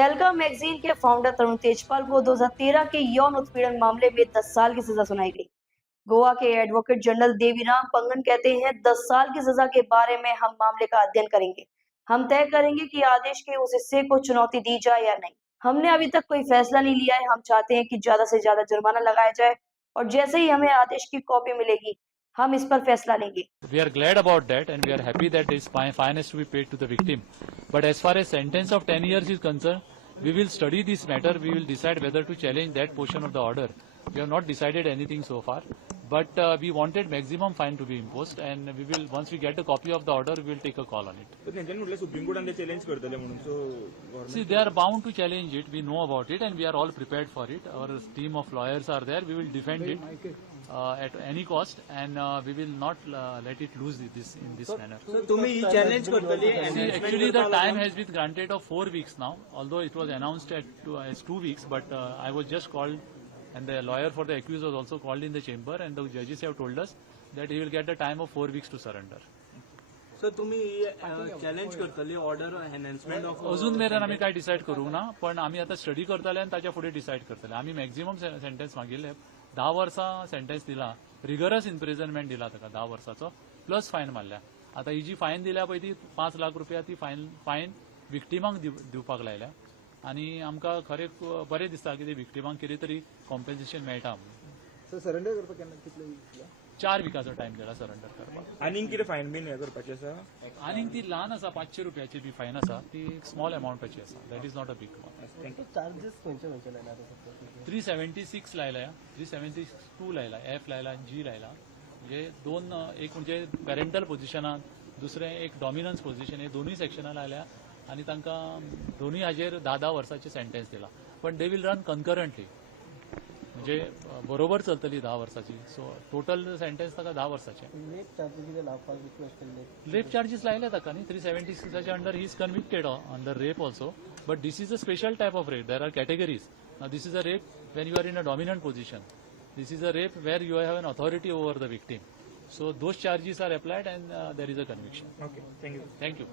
तहलका मैगजीन के फाउंडर तरुण तेजपाल को 2013 के यौन उत्पीड़न मामले में 10 साल की सजा सुनाई गई। गोवा के एडवोकेट जनरल देवीराम पंगन कहते हैं, 10 साल की सजा के बारे में हम मामले का अध्ययन करेंगे। हम तय करेंगे कि आदेश के उस हिस्से को चुनौती दी जाए या नहीं। हमने अभी तक कोई फैसला नहीं लिया है। हम चाहते हैं कि ज्यादा से ज्यादा जुर्माना लगाया जाए और जैसे ही हमें आदेश की कॉपी मिलेगी, हम इस पर फैसला लेंगे। We are glad about that, and we are happy that this fine is to be paid to the victim. But as far as sentence of 10 years is concerned, we will study this matter. We will decide whether to challenge that portion of the order. We have not decided anything so far, but we wanted maximum fine to be imposed, and we will, once we get a copy of the order, we will take a call on it. पण त्यांच्यानी म्हटलं supreme कोर्टाने ते challenge करतले म्हणून so See, they are bound to challenge it. We know about it, and we are all prepared for it. Our team of lawyers are there. We will defend it at any cost, and we will not let it lose this in this manner. So तुम्ही ही challenge करतली See, actually, the time has been granted of 4 weeks now, although it was announced as 2 weeks, but I was just called, and the lawyer for the accused was also called in the chamber, and the judges have told us that he will get the time of 4 weeks to surrender. So तुम्ही challenge करतली order enhancement of अजून मेरेन आम्ही काय decide करूंक ना, पण आम्ही आता स्टडी करतले आणि ताच्या फुडें डिसाईड करतले. आम्ही मॅक्झिमम सेंटेन्स मागिल्ले, 10 वर्सां सेंटेन्स दिला, रिगरस इम्प्रिझनमेंट दिला ताका 10 वर्साचो प्लस फायन मारल्या. आता ही जी फायन दिल्या पळय ती 5 लाख रुपया ती फायन विक्टिमांक दिवपाक लायल्या, आणि आमकां खरें बरें दिसता की ते विक्टिमांक कितें तरी कॉम्पेन्सेशन मेळटा. सरेंडर करपाक केन्ना कितले वीक दिला? 4 विकाचो टायम दिला सरेंडर करपाक. आनीक कितें फायन बीन हें करपाचें आसा? आनीक ती ल्हान आसा, 500 रुपयाची बी फायन आसा, ती स्मॉल अमाउंटाची आसा. That is not a big amount. Charges खंयचे खंयचे लायला आता सध्या? 376 लायला, 372 लायला, एफ लायला, जी लायला. म्हणजे दोन, एक म्हणजे पॅरेंटल पोझिशनात, दुसरें एक डॉमिनन्स पोझिशन, हे दोन्ही सेक्शनां लायल्या, आणि तांकां दोन्ही हाजेर 10-10 वर्साचे सेंटेन्स दिला. पण दे विल रन कन्करंटली, म्हणजे बरोबर चलतली 10 वर्साची. सो टोटल सेंटेन्स ताका 10 वर्साचे. लेट चार्जेस कितें लावपाक रिक्वेस्ट केल्ले? रेप चार्जीस लायले ताका न्ही. 376 under he is convicted under rape also, but this is a special type of rape. There are categories. This is a rape when you are in a dominant position. This is a rape where you have an authority over the victim. So those charges are applied, and there is a conviction. Okay, thank you. Thank you.